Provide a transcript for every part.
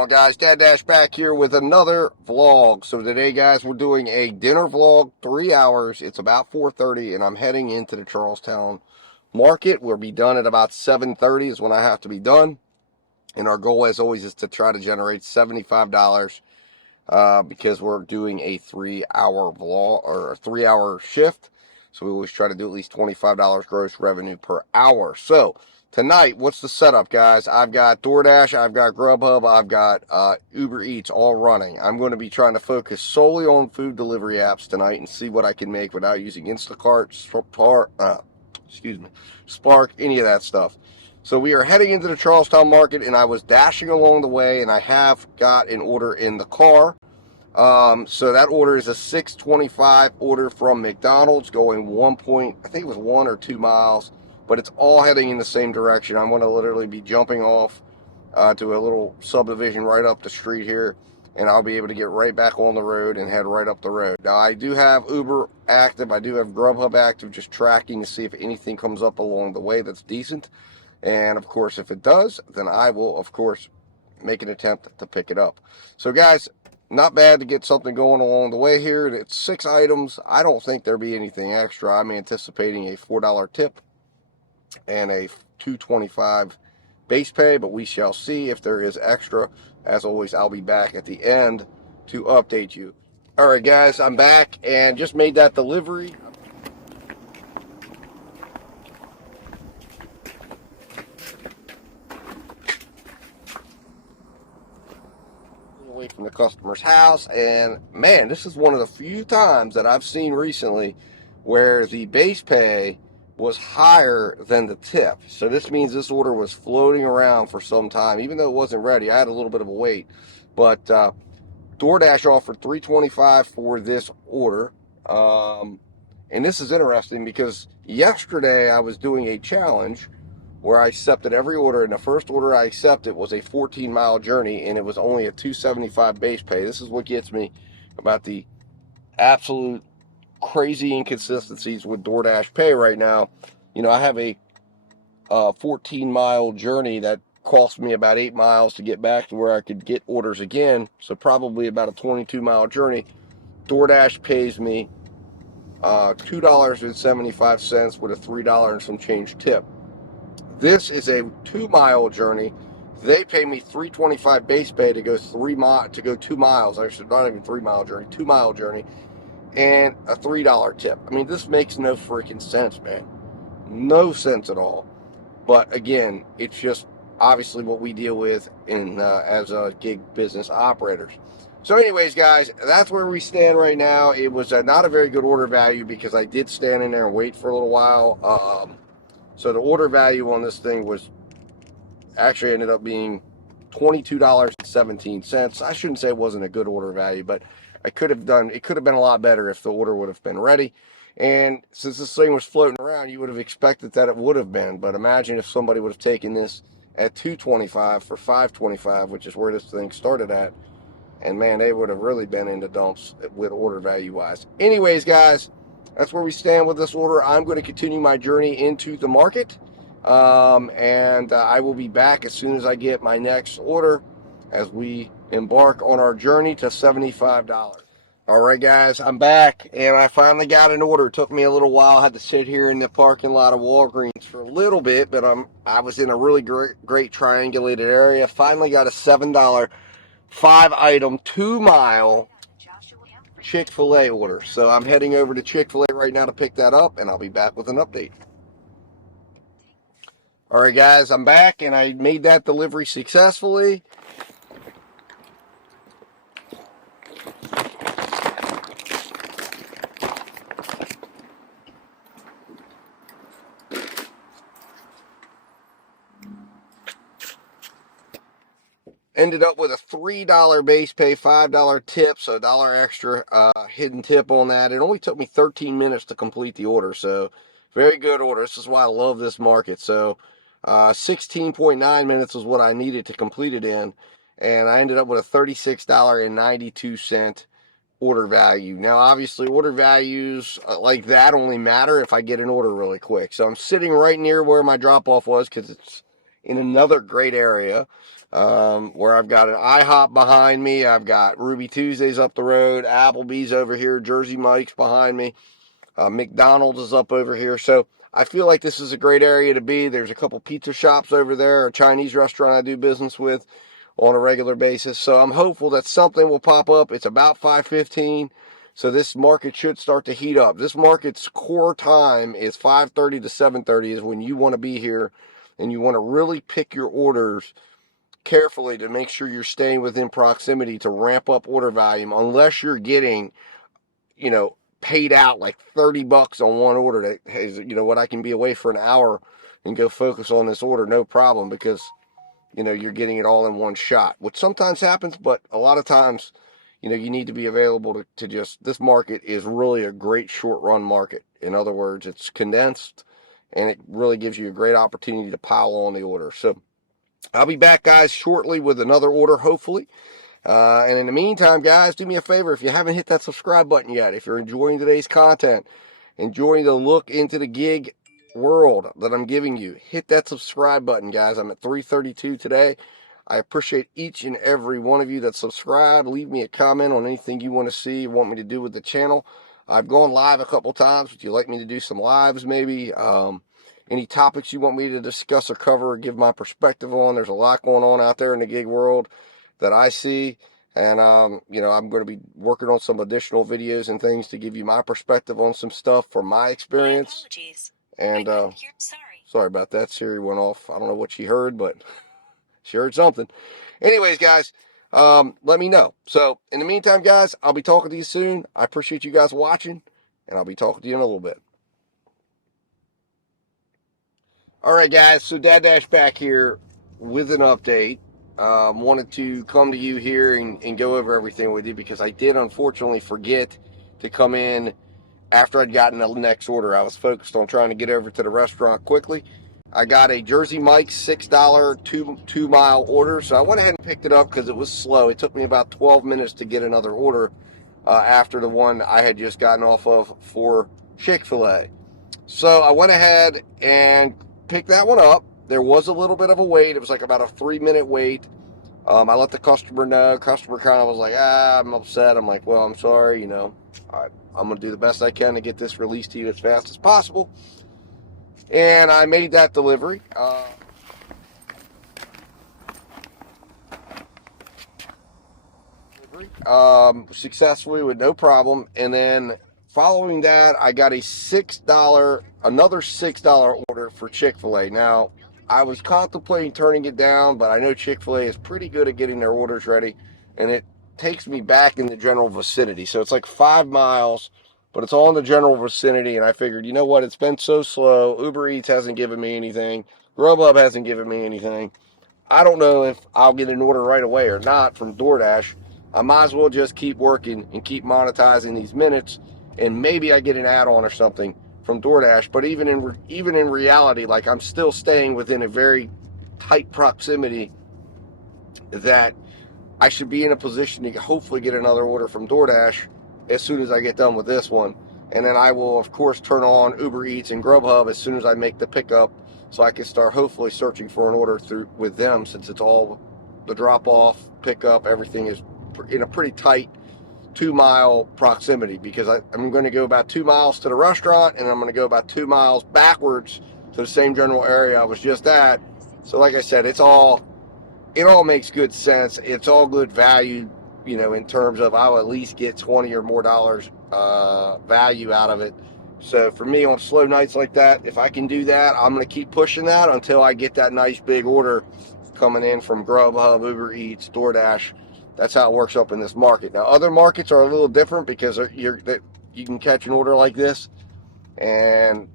on, guys? Dad Dash back here with another vlog. So today, guys, we're doing a dinner vlog, 3 hours. It's about 4:30, and I'm heading into the Charlestown market. We'll be done at about 7:30 is when I have to be done. And our goal, as always, is to try to generate $75 because we're doing a 3-hour vlog or a 3-hour shift. So we always try to do at least $25 gross revenue per hour. So tonight, what's the setup, guys? I've got DoorDash, I've got Grubhub, I've got Uber Eats all running. I'm going to be trying to focus solely on food delivery apps tonight and see what I can make without using Instacart, Spark, any of that stuff. So we are heading into the Charlestown market, and I was dashing along the way, and I have got an order in the car. So that order is a 625 order from McDonald's going I think it was 1 or 2 miles, but it's all heading in the same direction. I'm going to literally be jumping off to a little subdivision right up the street here, and I'll be able to get right back on the road and head right up the road. Now, I do have Uber active. I do have Grubhub active, just tracking to see if anything comes up along the way that's decent. And, of course, if it does, then I will, of course, make an attempt to pick it up. So, guys, not bad to get something going along the way here. It's 6 items. I don't think there'll be anything extra. I'm anticipating a $4 tip and a $2.25 base pay, but we shall see if there is extra. As always, I'll be back at the end to update you. All right, guys, I'm back and just made that delivery. Away from the customer's house, and man, this is one of the few times that I've seen recently where the base pay was higher than the tip. So this means this order was floating around for some time, even though it wasn't ready. I had a little bit of a wait, but DoorDash offered $3.25 for this order. And this is interesting because yesterday I was doing a challenge where I accepted every order, and the first order I accepted was a 14-mile journey, and it was only a $2.75 base pay. This is what gets me about the absolute crazy inconsistencies with DoorDash pay right now. You know, I have a 14-mile journey that cost me about 8 miles to get back to where I could get orders again, so probably about a 22-mile journey. DoorDash pays me $2.75 with a $3 and some change tip. This is a 2-mile journey. They pay me $3.25 base pay to go 2 miles. Actually, not even 3-mile journey, 2-mile journey, and a $3 tip. I mean, this makes no freaking sense, man. No sense at all. But again, it's just obviously what we deal with as gig business operators. So anyways, guys, that's where we stand right now. It was not a very good order value because I did stand in there and wait for a little while. So the order value on this thing was actually ended up being $22.17. I shouldn't say it wasn't a good order value, but it could have been a lot better if the order would have been ready. And since this thing was floating around, you would have expected that it would have been. But imagine if somebody would have taken this at $2.25 for $5.25, which is where this thing started at. And man, they would have really been in the dumps with order value wise. Anyways, guys, that's where we stand with this order. I'm going to continue my journey into the market, and I will be back as soon as I get my next order as we embark on our journey to $75. All right, guys, I'm back, and I finally got an order. It took me a little while. I had to sit here in the parking lot of Walgreens for a little bit, but I was in a really great triangulated area. Finally got a $7 5-item 2-mile Chick-fil-A order. So I'm heading over to Chick-fil-A right now to pick that up, and I'll be back with an update. All right, guys, I'm back, and I made that delivery successfully. Ended up with a $3 base pay, $5 tip, so $1 extra hidden tip on that. It only took me 13 minutes to complete the order, so very good order. This is why I love this market. So 16.9 minutes was what I needed to complete it in, and I ended up with a $36.92 order value. Now, obviously, order values like that only matter if I get an order really quick. So I'm sitting right near where my drop-off was because it's in another great area, where I've got an IHOP behind me. I've got Ruby Tuesdays up the road, Applebee's over here, Jersey Mike's behind me. McDonald's is up over here. So I feel like this is a great area to be. There's a couple pizza shops over there, a Chinese restaurant I do business with on a regular basis. So I'm hopeful that something will pop up. It's about 5:15. So this market should start to heat up. This market's core time is 5:30 to 7:30 is when you want to be here, and you want to really pick your orders carefully to make sure you're staying within proximity to ramp up order volume, unless you're getting, paid out like $30 on one order that has, what, I can be away for an hour and go focus on this order, no problem, because, you're getting it all in one shot, which sometimes happens, but a lot of times, you need to be available to just, this market is really a great short run market. In other words, it's condensed and it really gives you a great opportunity to pile on the order. So I'll be back, guys, shortly with another order, hopefully. And in the meantime, guys, do me a favor. If you haven't hit that subscribe button yet, if you're enjoying today's content, enjoying the look into the gig world that I'm giving you, hit that subscribe button, guys. I'm at 332 today. I appreciate each and every one of you that subscribe. Leave me a comment on anything you want to see, want me to do with the channel. I've gone live a couple times. Would you like me to do some lives maybe? Any topics you want me to discuss or cover or give my perspective on? There's a lot going on out there in the gig world that I see, and I'm going to be working on some additional videos and things to give you my perspective on some stuff from my experience. And sorry about that. Siri went off. I don't know what she heard, but she heard something. Anyways, guys, let me know. So in the meantime, guys, I'll be talking to you soon. I appreciate you guys watching, and I'll be talking to you in a little bit. All right, guys, so Dad Dash back here with an update. Wanted to come to you here and go over everything with you, because I did unfortunately forget to come in after I'd gotten the next order. I was focused on trying to get over to the restaurant quickly. I got a Jersey Mike's $6 two-mile order, so I went ahead and picked it up because it was slow. It took me about 12 minutes to get another order after the one I had just gotten off of for Chick-fil-A. So I went ahead and picked that one up. There was a little bit of a wait. It was like about a 3-minute wait. I let the customer know. Customer kind of was like, I'm upset. I'm like, well, I'm sorry, I'm going to do the best I can to get this released to you as fast as possible. And I made that delivery. Successfully with no problem. And then following that, I got another $6 order for Chick-fil-A. Now, I was contemplating turning it down, but I know Chick-fil-A is pretty good at getting their orders ready, and it takes me back in the general vicinity. So it's like 5 miles, but it's all in the general vicinity, and I figured, you know what, it's been so slow. Uber Eats hasn't given me anything. Grubhub hasn't given me anything. I don't know if I'll get an order right away or not from DoorDash. I might as well just keep working and keep monetizing these minutes, and maybe I get an add-on or something from DoorDash. But even in reality, like, I'm still staying within a very tight proximity that I should be in a position to hopefully get another order from DoorDash as soon as I get done with this one. And then I will, of course, turn on Uber Eats and Grubhub as soon as I make the pickup, so I can start hopefully searching for an order with them, since it's all the drop-off, pickup, everything is in a pretty tight 2-mile proximity, because I'm going to go about 2 miles to the restaurant, and I'm going to go about 2 miles backwards to the same general area I was just at. So like I said, it all makes good sense. It's all good value, in terms of I'll at least get $20 or more value out of it. So for me, on slow nights like that, if I can do that, I'm going to keep pushing that until I get that nice big order coming in from Grubhub, Uber Eats, DoorDash. That's how it works up in this market. Now, other markets are a little different, because you can catch an order like this, and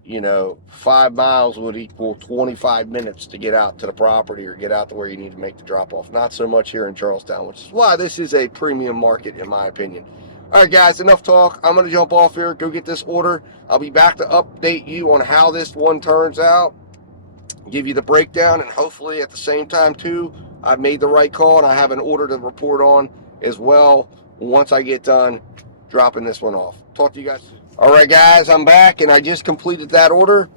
5 miles would equal 25 minutes to get out to the property or get out to where you need to make the drop off. Not so much here in Charlestown, which is why this is a premium market, in my opinion. All right, guys, enough talk. I'm going to jump off here, go get this order. I'll be back to update you on how this one turns out, give you the breakdown, and hopefully at the same time too, I've made the right call and I have an order to report on as well once I get done dropping this one off. Talk to you guys soon. All right, guys, I'm back, and I just completed that order.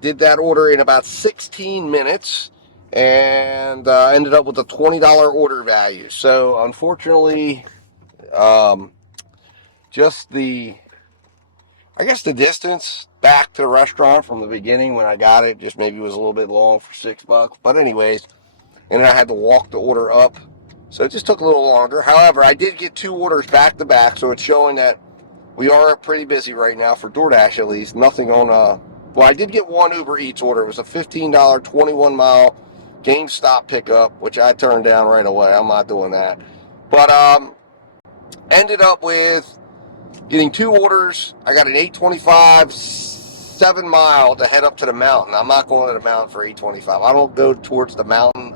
Did that order in about 16 minutes and ended up with a $20 order value. So unfortunately, um, just I guess the distance back to the restaurant from the beginning when I got it just maybe was a little bit long for $6. But anyways, and then I had to walk the order up. So it just took a little longer. However, I did get 2 orders back to back, so it's showing that we are pretty busy right now for DoorDash at least. Nothing on, well, I did get 1 Uber Eats order. It was a $15, 21-mile GameStop pickup, which I turned down right away. I'm not doing that. But ended up with getting 2 orders. I got an 825 7-mile to head up to the mountain. I'm not going to the mountain for 825. I don't go towards the mountain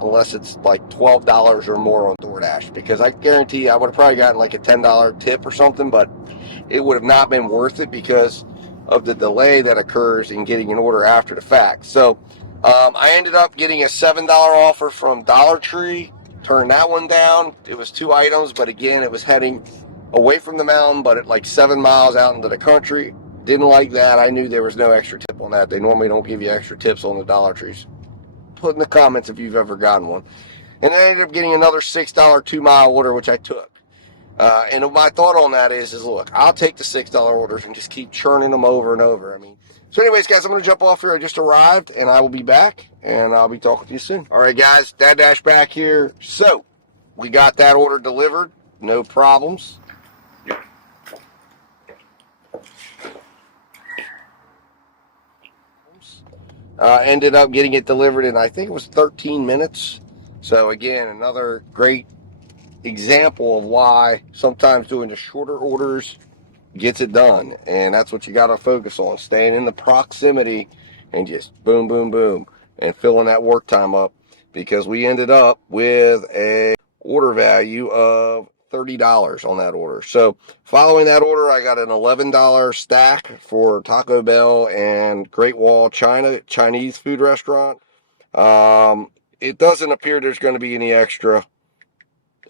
unless it's like $12 or more on DoorDash, because I guarantee you I would have probably gotten like a $10 tip or something, but it would have not been worth it because of the delay that occurs in getting an order after the fact. So I ended up getting a $7 offer from Dollar Tree. Turned that one down. It was 2 items, but again, it was heading away from the mountain, but at like 7 miles out into the country. Didn't like that. I knew there was no extra tip on that. They normally don't give you extra tips on the Dollar Trees. Put in the comments if you've ever gotten one. And I ended up getting another $6 2-mile order, which I took. And my thought on that is look, I'll take the $6 orders and just keep churning them over and over. I mean, so anyways, guys, I'm going to jump off here. I just arrived, and I will be back, and I'll be talking to you soon. All right, guys, Dad Dash back here. So we got that order delivered. No problems. Ended up getting it delivered in, I think it was 13 minutes. So again, another great example of why sometimes doing the shorter orders gets it done. And that's what you got to focus on, staying in the proximity and just boom, boom, boom, and filling that work time up, because we ended up with a order value of $30 on that order. So following that order, I got an $11 stack for Taco Bell and Great Wall Chinese food restaurant. It doesn't appear there's going to be any extra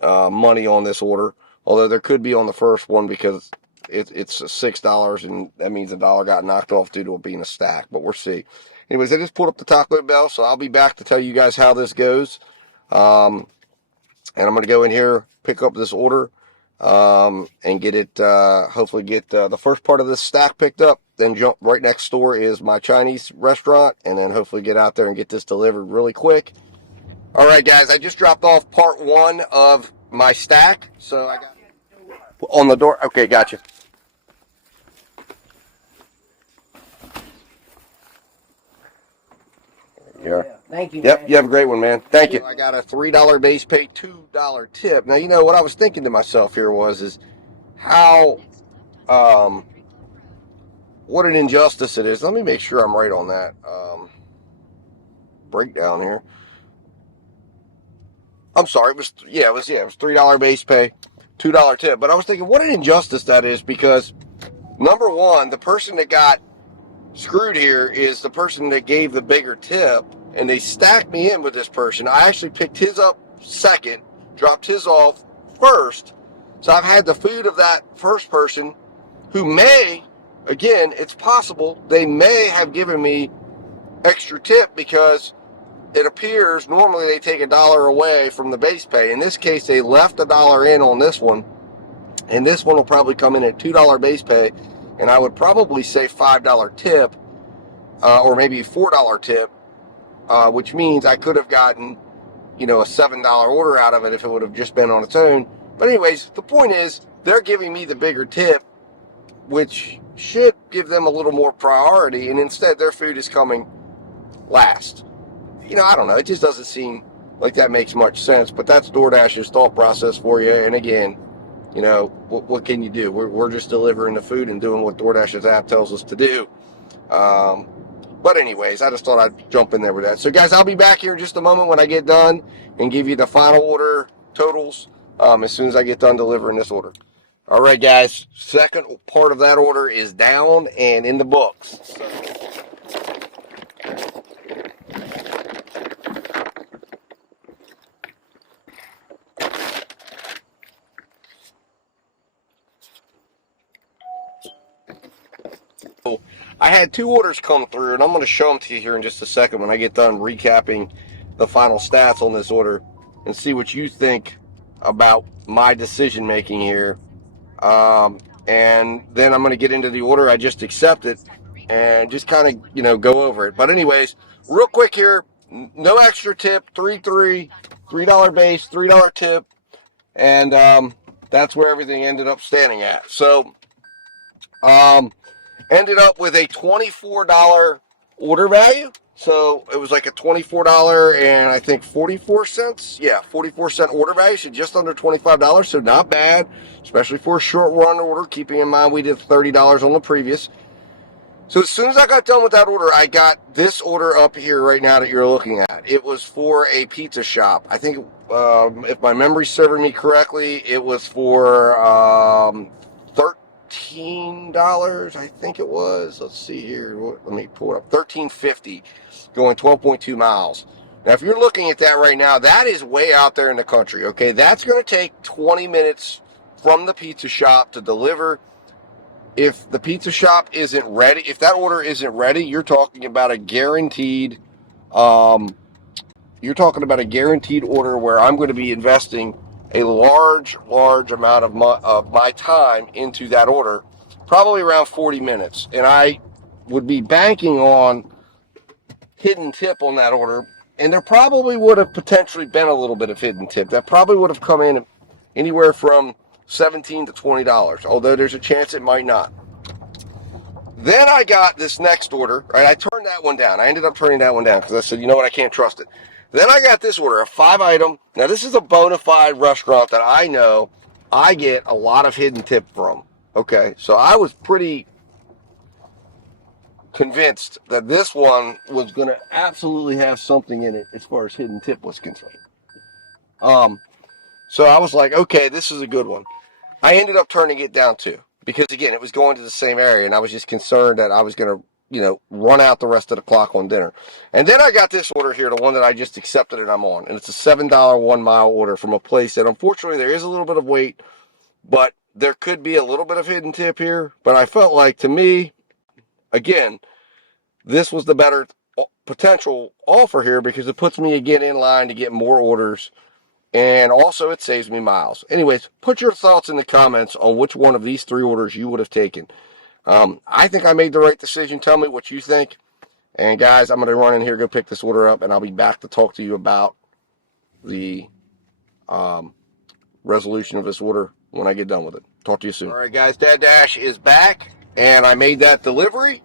money on this order, although there could be on the first one because it's $6, and that means $1 got knocked off due to it being a stack, but we'll see. Anyways, I just pulled up the Taco Bell, so I'll be back to tell you guys how this goes. And I'm going to go in here, pick up this order, and get it, hopefully get the first part of this stack picked up, then jump right next door is my Chinese restaurant, and then hopefully get out there and get this delivered really quick. All right, guys, I just dropped off part 1 of my stack, so I got on the door. Okay, gotcha. Yeah. Thank you. Yep, Man. you have a great one, man. Thank you. I got a $3 base pay, $2 tip. Now, you know what I was thinking to myself here is how, what an injustice it is. Let me make sure I'm right on that breakdown here. I'm sorry, it was $3 base pay, $2 tip. But I was thinking, what an injustice that is, because number one, the person that got screwed here is the person that gave the bigger tip, and they stacked me in with this person. I actually picked his up second, dropped his off first, so I've had the food of that first person, who may, again, it's possible they may have given me extra tip, because it appears normally they take $1 away from the base pay. In this case, they left $1 in on this one, and this one will probably come in at $2 base pay, and I would probably say $5 tip, or maybe $4 tip, which means I could have gotten, a $7 order out of it if it would have just been on its own. But anyways, the point is, they're giving me the bigger tip, which should give them a little more priority, and instead their food is coming last. I don't know. It just doesn't seem like that makes much sense, but that's DoorDash's thought process for you. And again, what can you do? We're just delivering the food and doing what DoorDash's app tells us to do. But anyways, I just thought I'd jump in there with that. So guys, I'll be back here in just a moment when I get done and give you the final order totals as soon as I get done delivering this order. All right, guys, second part of that order is down and in the books. So, I had 2 orders come through, and I'm going to show them to you here in just a second when I get done recapping the final stats on this order and see what you think about my decision making here. And then I'm going to get into the order I just accepted and just kind of, go over it. But anyways, real quick here, no extra tip, $3 base, $3 tip, and that's where everything ended up standing at. So, ended up with a $24 order value. So it was like a $24 and I think 44 cents. Yeah, 44-cent order value, so just under $25. So not bad, especially for a short run order, keeping in mind we did $30 on the previous. So as soon as I got done with that order, I got this order up here right now that you're looking at. It was for a pizza shop. I think, if my memory's serving me correctly, it was for $13, I think it was. Let's see here. Let me pull it up. $13.50, going 12.2 miles. Now, if you're looking at that right now, that is way out there in the country, okay? That's going to take 20 minutes from the pizza shop to deliver. If the pizza shop isn't ready, if that order isn't ready, you're talking about a guaranteed order where I'm going to be investing a large amount of my time into that order, probably around 40 minutes. And I would be banking on hidden tip on that order, and there probably would have potentially been a little bit of hidden tip. That probably would have come in anywhere from $17 to $20, although there's a chance it might not. Then I got this next order, right? I turned that one down. I ended up turning that one down because I said, you know what, I can't trust it. Then I got this order, a 5-item. Now, this is a bona fide restaurant that I know I get a lot of hidden tip from. Okay, so I was pretty convinced that this one was going to absolutely have something in it as far as hidden tip was concerned. So I was like, okay, this is a good one. I ended up turning it down too, because again, it was going to the same area, and I was just concerned that I was going to, run out the rest of the clock on dinner. And then I got this order here, the one that I just accepted and I'm on, and it's a $7 1-mile order from a place that unfortunately there is a little bit of wait, but there could be a little bit of hidden tip here. But I felt like, to me, again, this was the better potential offer here because it puts me again in line to get more orders. And also, it saves me miles. Anyways, put your thoughts in the comments on which one of these 3 orders you would have taken. I think I made the right decision. Tell me what you think. And guys, I'm going to run in here, go pick this order up, and I'll be back to talk to you about the resolution of this order when I get done with it. Talk to you soon. All right, guys, Dad Dash is back, and I made that delivery.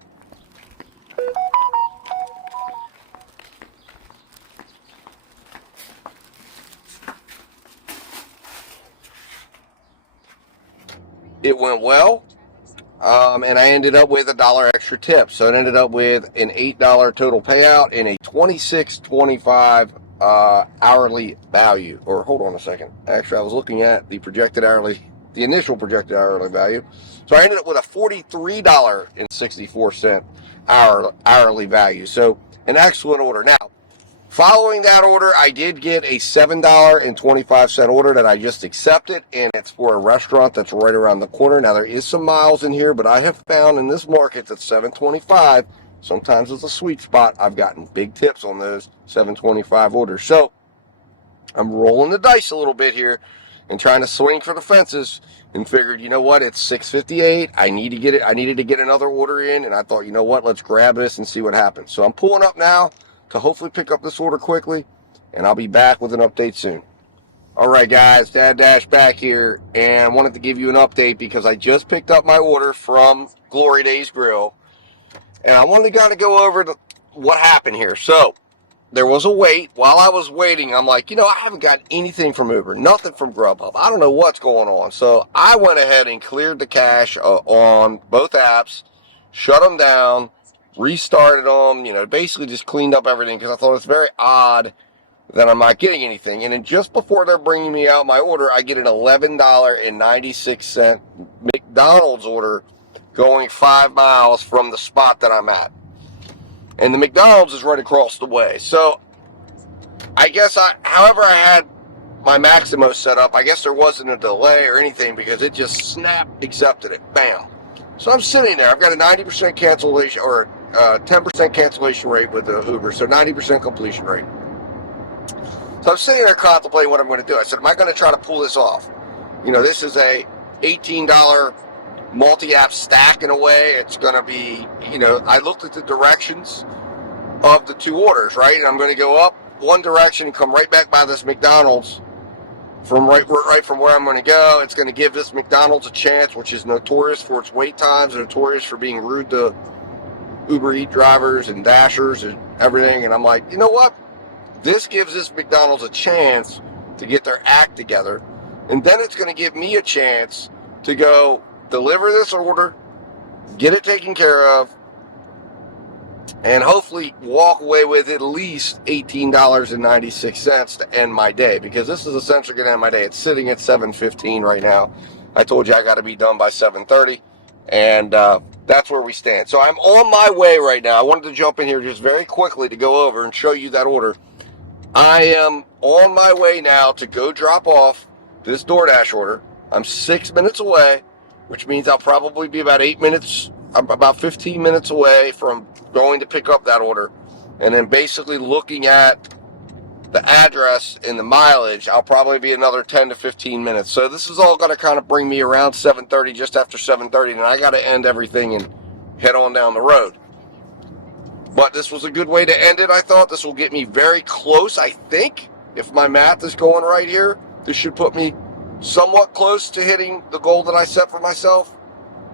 It went well, and I ended up with $1 extra tip. So it ended up with an $8 total payout and a $26.25 hourly value. Or hold on a second. Actually, I was looking at the initial projected hourly value. So I ended up with a $43.64 hourly value. So an excellent order. Now, following that order, I did get a $7.25 order that I just accepted, and it's for a restaurant that's right around the corner. Now, there is some miles in here, but I have found in this market that $7.25 sometimes is a sweet spot. I've gotten big tips on those $7.25 orders. So I'm rolling the dice a little bit here and trying to swing for the fences, and figured, you know what, it's $6.58. I needed to get another order in, and I thought, you know what, let's grab this and see what happens. So I'm pulling up now to hopefully pick up this order quickly, and I'll be back with an update soon. All right, guys, Dad Dash back here, and I wanted to give you an update because I just picked up my order from Glory Days Grill, and I wanted to kind of go over what happened here. So there was a wait. While I was waiting, I'm like, I haven't got anything from Uber, nothing from Grubhub. I don't know what's going on. So I went ahead and cleared the cache on both apps, shut them down, restarted them, basically just cleaned up everything because I thought it's very odd that I'm not getting anything. And then just before they're bringing me out my order, I get an $11.96 McDonald's order going 5 miles from the spot that I'm at. And the McDonald's is right across the way. So I guess however I had my Maximo set up, I guess there wasn't a delay or anything because it just snapped, accepted it. Bam. So I'm sitting there. I've got a 90% cancellation or 10% cancellation rate with the Uber, so 90% completion rate. So I'm sitting there contemplating what I'm going to do. I said, am I going to try to pull this off? You know, this is a $18 multi-app stack in a way. It's going to be, you know, I looked at the directions of the two orders, right? And I'm going to go up one direction and come right back by this McDonald's from right from where I'm going to go. It's going to give this McDonald's a chance, which is notorious for its wait times, notorious for being rude to Uber Eats drivers and dashers and everything. And I'm like, you know what? This gives this McDonald's a chance to get their act together. And then it's going to give me a chance to go deliver this order, get it taken care of, and hopefully walk away with at least $18.96 to end my day, because this is essentially going to end my day. It's sitting at 7:15 right now. I told you I got to be done by 7:30, and that's where we stand. So I'm on my way right now. I wanted to jump in here just very quickly to go over and show you that order. I am on my way now to go drop off this DoorDash order. I'm 6 minutes away, which means I'll probably be about 15 minutes away from going to pick up that order. And then basically looking at the address and the mileage, I'll probably be another 10 to 15 minutes. So this is all going to kind of bring me around 7:30, just after 7:30, and I got to end everything and head on down the road. But this was a good way to end it, I thought. This will get me very close, I think. If my math is going right here, this should put me somewhat close to hitting the goal that I set for myself.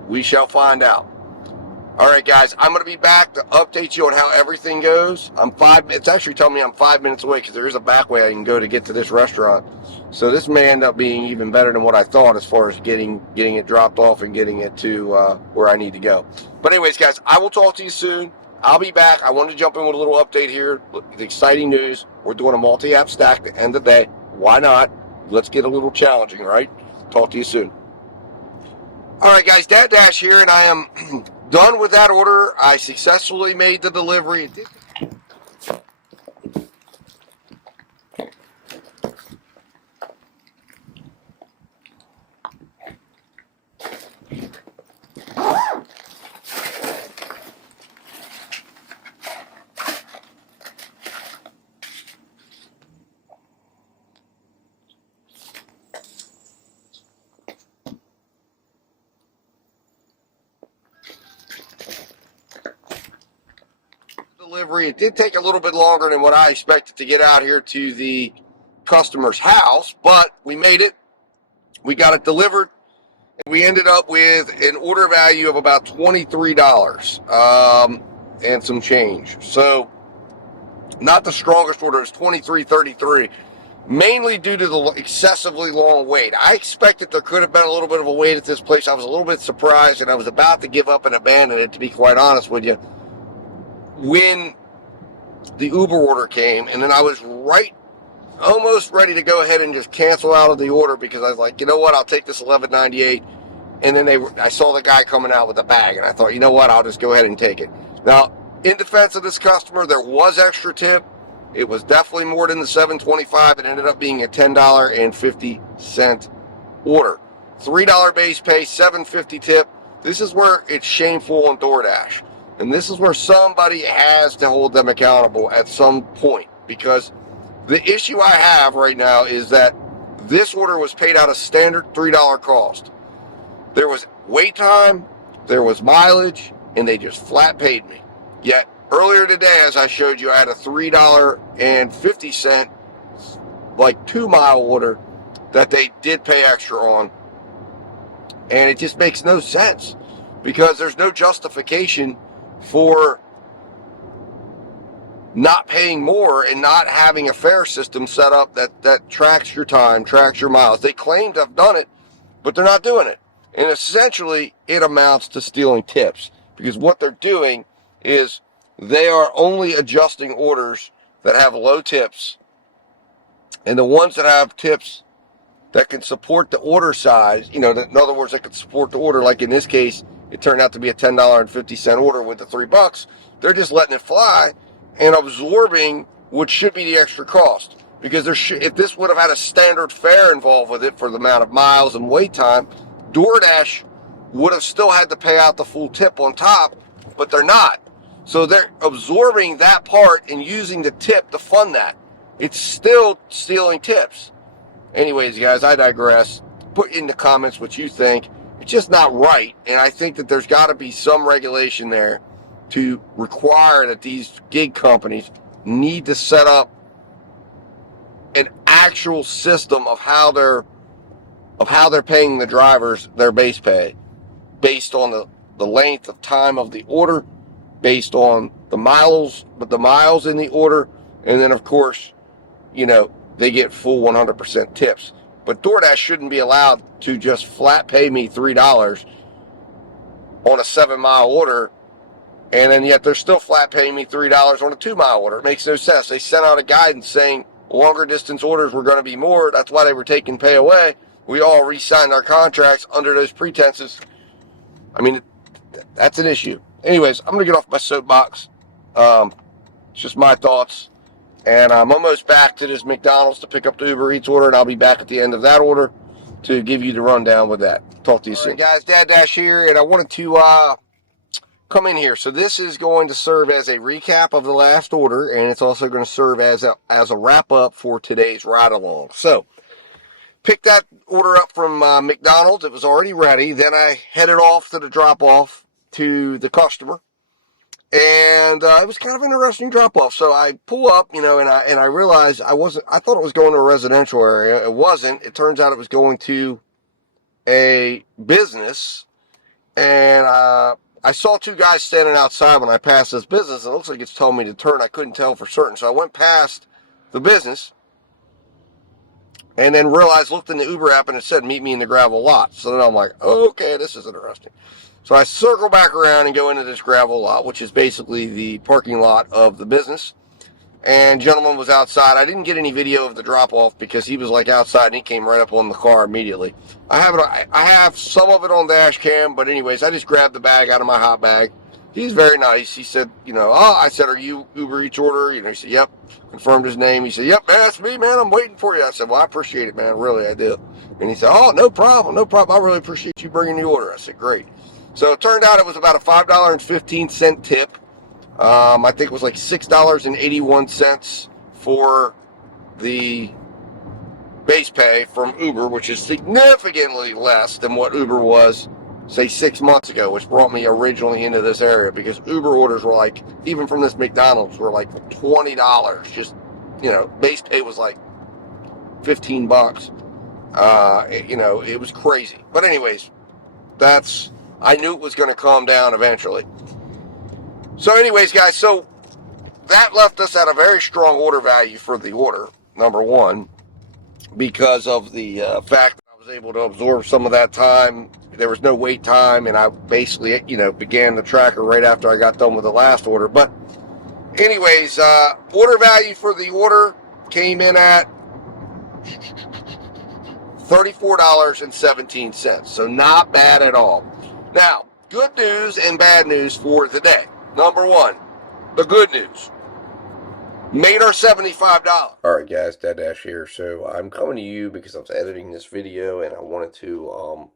We shall find out. All right, guys, I'm going to be back to update you on how everything goes. It's actually telling me I'm 5 minutes away, because there is a back way I can go to get to this restaurant. So this may end up being even better than what I thought as far as getting it dropped off and getting it to where I need to go. But anyways, guys, I will talk to you soon. I'll be back. I wanted to jump in with a little update here. The exciting news. We're doing a multi-app stack at the end of the day. Why not? Let's get a little challenging, right? Talk to you soon. All right, guys, Dad Dash here, and I am done with that order. I successfully made the delivery. Delivery. It did take a little bit longer than what I expected to get out here to the customer's house, but we made it. We got it delivered, and we ended up with an order value of about $23 and some change. So not the strongest order. It's $23.33, mainly due to the excessively long wait. I expected there could have been a little bit of a wait at this place. I was a little bit surprised, and I was about to give up and abandon it, to be quite honest with you, when the Uber order came. And then I was almost ready to go ahead and just cancel out of the order, because I was like, you know what, I'll take this $11.98. And then I saw the guy coming out with a bag, and I thought, you know what, I'll just go ahead and take it. Now, in defense of this customer, there was extra tip. It was definitely more than the $7.25. It ended up being a $10.50 order. $3 base pay, $7.50 tip. This is where it's shameful on DoorDash. And this is where somebody has to hold them accountable at some point, because the issue I have right now is that this order was paid out of standard $3 cost. There was wait time, there was mileage, and they just flat paid me. Yet earlier today, as I showed you, I had a $3.50 like 2-mile order that they did pay extra on. And it just makes no sense, because there's no justification for not paying more and not having a fare system set up that tracks your time, tracks your miles. They claim to have done it, but they're not doing it. And essentially, it amounts to stealing tips, because what they're doing is they are only adjusting orders that have low tips, and the ones that have tips that can support the order size, in other words, that can support the order, like in this case, it turned out to be a $10.50 order with the $3. They're just letting it fly and absorbing what should be the extra cost. Because if this would have had a standard fare involved with it for the amount of miles and wait time, DoorDash would have still had to pay out the full tip on top, but they're not. So they're absorbing that part and using the tip to fund that. It's still stealing tips. Anyways, guys, I digress. Put in the comments what you think. It's just not right, and I think that there's got to be some regulation there to require that these gig companies need to set up an actual system of how they're paying the drivers their base pay, based on the length of time of the order, based on the miles in the order, and then of course, they get full 100% tips. But DoorDash shouldn't be allowed to just flat pay me $3 on a 7-mile order, and then yet they're still flat paying me $3 on a 2-mile order. It makes no sense. They sent out a guidance saying longer distance orders were going to be more. That's why they were taking pay away. We all re-signed our contracts under those pretenses. I mean, that's an issue. Anyways, I'm going to get off my soapbox. It's just my thoughts. And I'm almost back to this McDonald's to pick up the Uber Eats order, and I'll be back at the end of that order to give you the rundown with that. Talk to you soon. All right, guys, Dad Dash here, and I wanted to come in here. So this is going to serve as a recap of the last order, and it's also going to serve as a wrap-up for today's ride-along. So, picked that order up from McDonald's. It was already ready. Then I headed off to the drop-off to the customer. And it was kind of an interesting drop-off. So I pull up, and I realized I thought it was going to a residential area. It wasn't. It turns out it was going to a business. And I saw two guys standing outside when I passed this business. It looks like it's telling me to turn. I couldn't tell for certain. So I went past the business and then looked in the Uber app, and it said, meet me in the gravel lot. So then I'm like, okay, this is interesting. So I circle back around and go into this gravel lot, which is basically the parking lot of the business. And gentleman was outside. I didn't get any video of the drop-off because he was like outside and he came right up on the car immediately. I have some of it on dash cam, but anyways, I just grabbed the bag out of my hot bag. He's very nice. He said, I said, are you Uber Eats order? He said, yep. Confirmed his name. He said, yep, man, that's me, man. I'm waiting for you. I said, well, I appreciate it, man. Really, I do. And he said, oh, no problem. I really appreciate you bringing the order. I said, great. So it turned out it was about a $5.15 tip. I think it was like $6.81 for the base pay from Uber, which is significantly less than what Uber was, say, 6 months ago, which brought me originally into this area, because Uber orders were like, even from this McDonald's, were like $20. Just, base pay was like $15. It was crazy. But anyways, I knew it was going to calm down eventually. So anyways, guys, so that left us at a very strong order value for the order, number one, because of the fact that I was able to absorb some of that time. There was no wait time, and I basically, began the tracker right after I got done with the last order. But anyways, order value for the order came in at $34.17, so not bad at all. Now, good news and bad news for the day. Number one, the good news. Made our $75. Alright guys, Dad Dash here. So I'm coming to you because I was editing this video, and I wanted to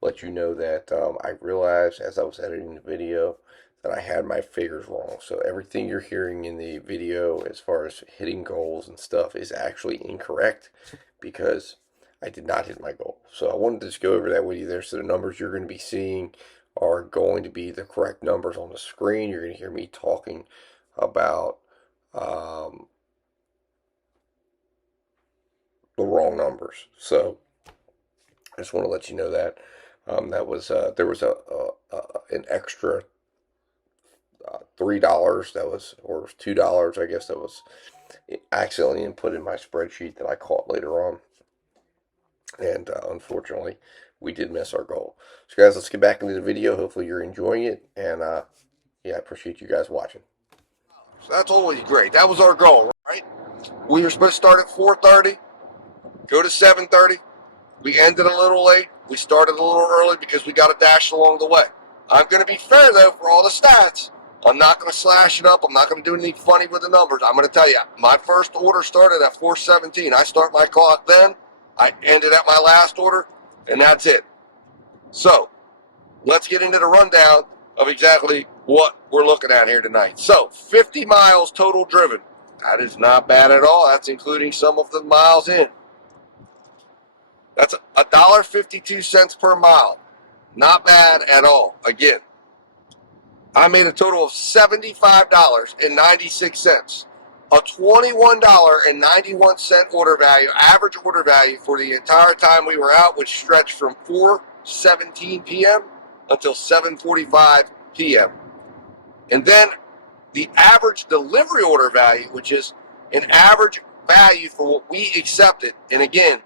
let you know that I realized as I was editing the video that I had my figures wrong. So everything you're hearing in the video as far as hitting goals and stuff is actually incorrect, because I did not hit my goal. So I wanted to just go over that with you there. So the numbers you're going to be seeing are going to be the correct numbers on the screen. You're going to hear me talking about the wrong numbers. So I just want to let you know that there was an extra $3 that was, or $2, I guess, that was accidentally input in my spreadsheet that I caught later on. And unfortunately, we did miss our goal. So guys, let's get back into the video. Hopefully you're enjoying it. And yeah, I appreciate you guys watching. So that's always great. That was our goal, right? We were supposed to start at 4:30, go to 7:30. We ended a little late. We started a little early because we got a dash along the way. I'm going to be fair, though, for all the stats. I'm not going to slash it up. I'm not going to do anything funny with the numbers. I'm going to tell you, my first order started at 4:17. I start my clock then. I ended at my last order, and that's it. So, let's get into the rundown of exactly what we're looking at here tonight. So 50 miles total driven. That is not bad at all. That's including some of the miles in. That's $1.52 per mile. Not bad at all. Again, I made a total of $75.96. A $21.91 order value, average order value for the entire time we were out, which stretched from 4:17 p.m. until 7:45 p.m. And then the average delivery order value, which is an average value for what we accepted. And again,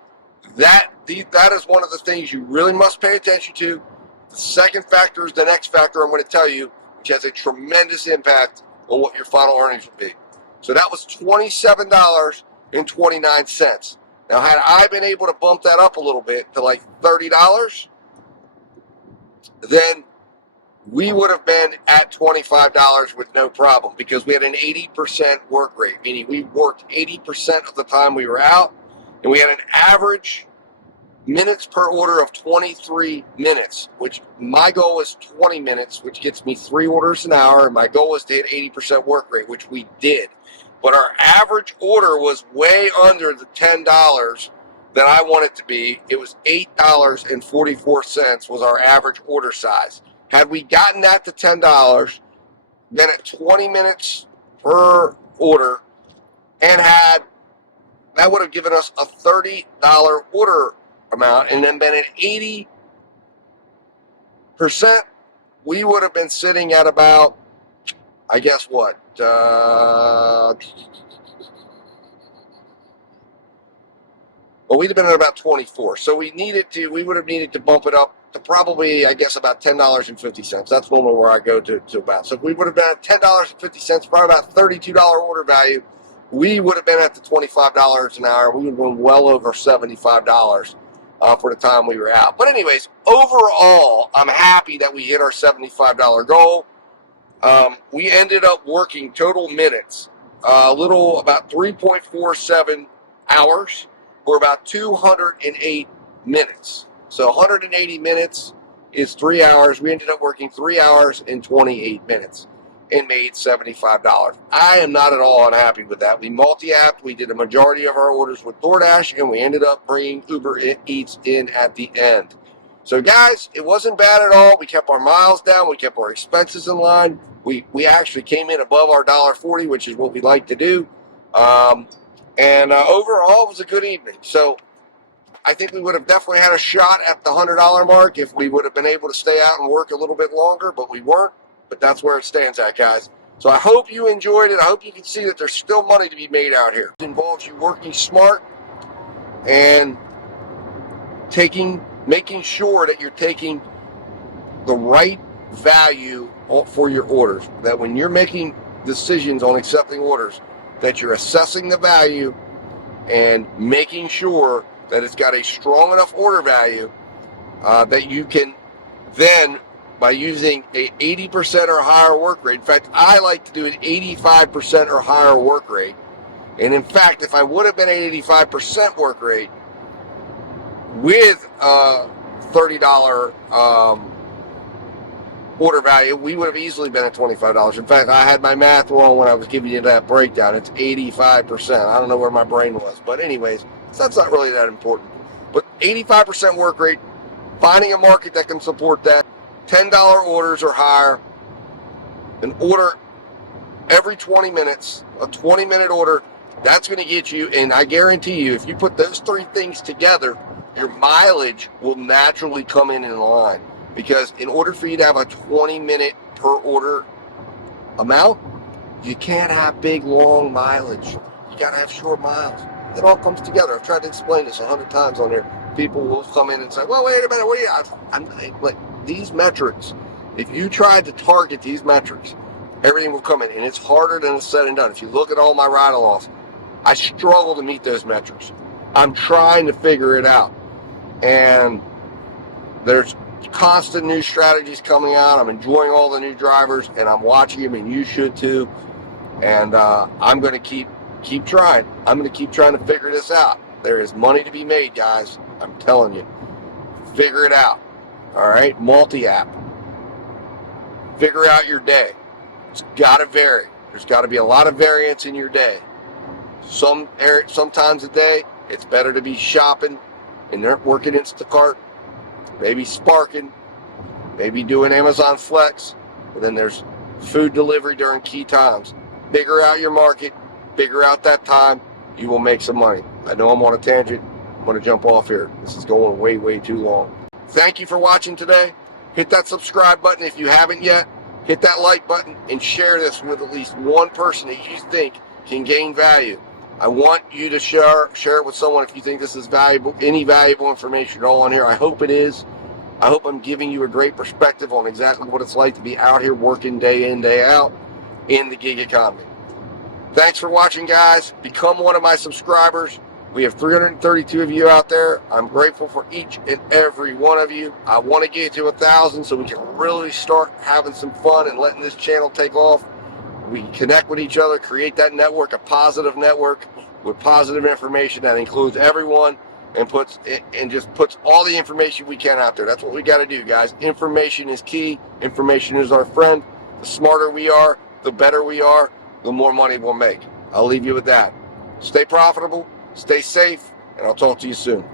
that is one of the things you really must pay attention to. The second factor is the next factor I'm going to tell you, which has a tremendous impact on what your final earnings will be. So that was $27.29. Now, had I been able to bump that up a little bit to like $30, then we would have been at $25 with no problem, because we had an 80% work rate, meaning we worked 80% of the time we were out, and we had an average minutes per order of 23 minutes, which my goal is 20 minutes, which gets me 3 orders an hour, and my goal was to hit 80% work rate, which we did. But our average order was way under the $10 that I want it to be. It was $8.44 was our average order size. Had we gotten that to $10, then at 20 minutes per order, and that would have given us a $30 order amount, and then been at 80%, we would have been sitting at about, I guess what, well, we'd have been at about 24. So we would have needed to bump it up to probably, I guess, about $10.50. That's normally where I go to about. So if we would have been at $10.50, probably about $32 order value, we would have been at the $25 an hour. We would have been well over $75 for the time we were out. But anyways, overall, I'm happy that we hit our $75 goal. We ended up working total minutes, about 3.47 hours, or about 208 minutes. So 180 minutes is 3 hours. We ended up working 3 hours and 28 minutes and made $75. I am not at all unhappy with that. We multi-apped. We did a majority of our orders with DoorDash, and we ended up bringing Uber Eats in at the end. So guys, it wasn't bad at all. We kept our miles down. We kept our expenses in line. We actually came in above our $1.40, which is what we like to do. Overall, it was a good evening. So I think we would have definitely had a shot at the $100 mark if we would have been able to stay out and work a little bit longer, but we weren't. But that's where it stands at, guys. So I hope you enjoyed it. I hope you can see that there's still money to be made out here. It involves you working smart and making sure that you're taking the right value for your orders. That when you're making decisions on accepting orders, that you're assessing the value and making sure that it's got a strong enough order value that you can then, by using a 80% or higher work rate. In fact, I like to do an 85% or higher work rate. And in fact, if I would have been at 85% work rate with a $30 order value, we would have easily been at $25. In fact, I had my math wrong when I was giving you that breakdown. It's 85%. I don't know where my brain was. But anyways, that's not really that important. But 85% work rate, finding a market that can support that, $10 orders or higher, an order every 20 minutes, a 20-minute order, that's going to get you, and I guarantee you, if you put those 3 things together, your mileage will naturally come in line. Because in order for you to have a 20-minute per order amount, you can't have big, long mileage. You got to have short miles. It all comes together. I've tried to explain this 100 times on here. People will come in and say, well, wait a minute, I'm like, these metrics, if you tried to target these metrics, everything will come in. And it's harder than it's said and done. If you look at all my ride-alongs, I struggle to meet those metrics. I'm trying to figure it out. And there's constant new strategies coming out. I'm enjoying all the new drivers, and I'm watching them, and you should too. And I'm going to keep trying. I'm going to keep trying to figure this out. There is money to be made, guys. I'm telling you. Figure it out. All right? Multi-app. Figure out your day. It's got to vary. There's got to be a lot of variance in your day. Sometimes a day, it's better to be shopping and working Instacart, maybe sparking, maybe doing Amazon Flex, and then there's food delivery during key times. Figure out your market, figure out that time, you will make some money. I know I'm on a tangent. I'm going to jump off here. This is going way, way too long. Thank you for watching today. Hit that subscribe button if you haven't yet. Hit that like button and share this with at least one person that you think can gain value. I want you to share it with someone if you think this is valuable, any valuable information at all on here. I hope it is. I hope I'm giving you a great perspective on exactly what it's like to be out here working day in, day out in the gig economy. Thanks for watching, guys. Become one of my subscribers. We have 332 of you out there. I'm grateful for each and every one of you. I want to get to 1,000 so we can really start having some fun and letting this channel take off. We can connect with each other, create that network, a positive network with positive information that includes everyone and just puts all the information we can out there. That's what we got to do, guys. Information is key. Information is our friend. The smarter we are, the better we are, the more money we'll make. I'll leave you with that. Stay profitable. Stay safe, and I'll talk to you soon.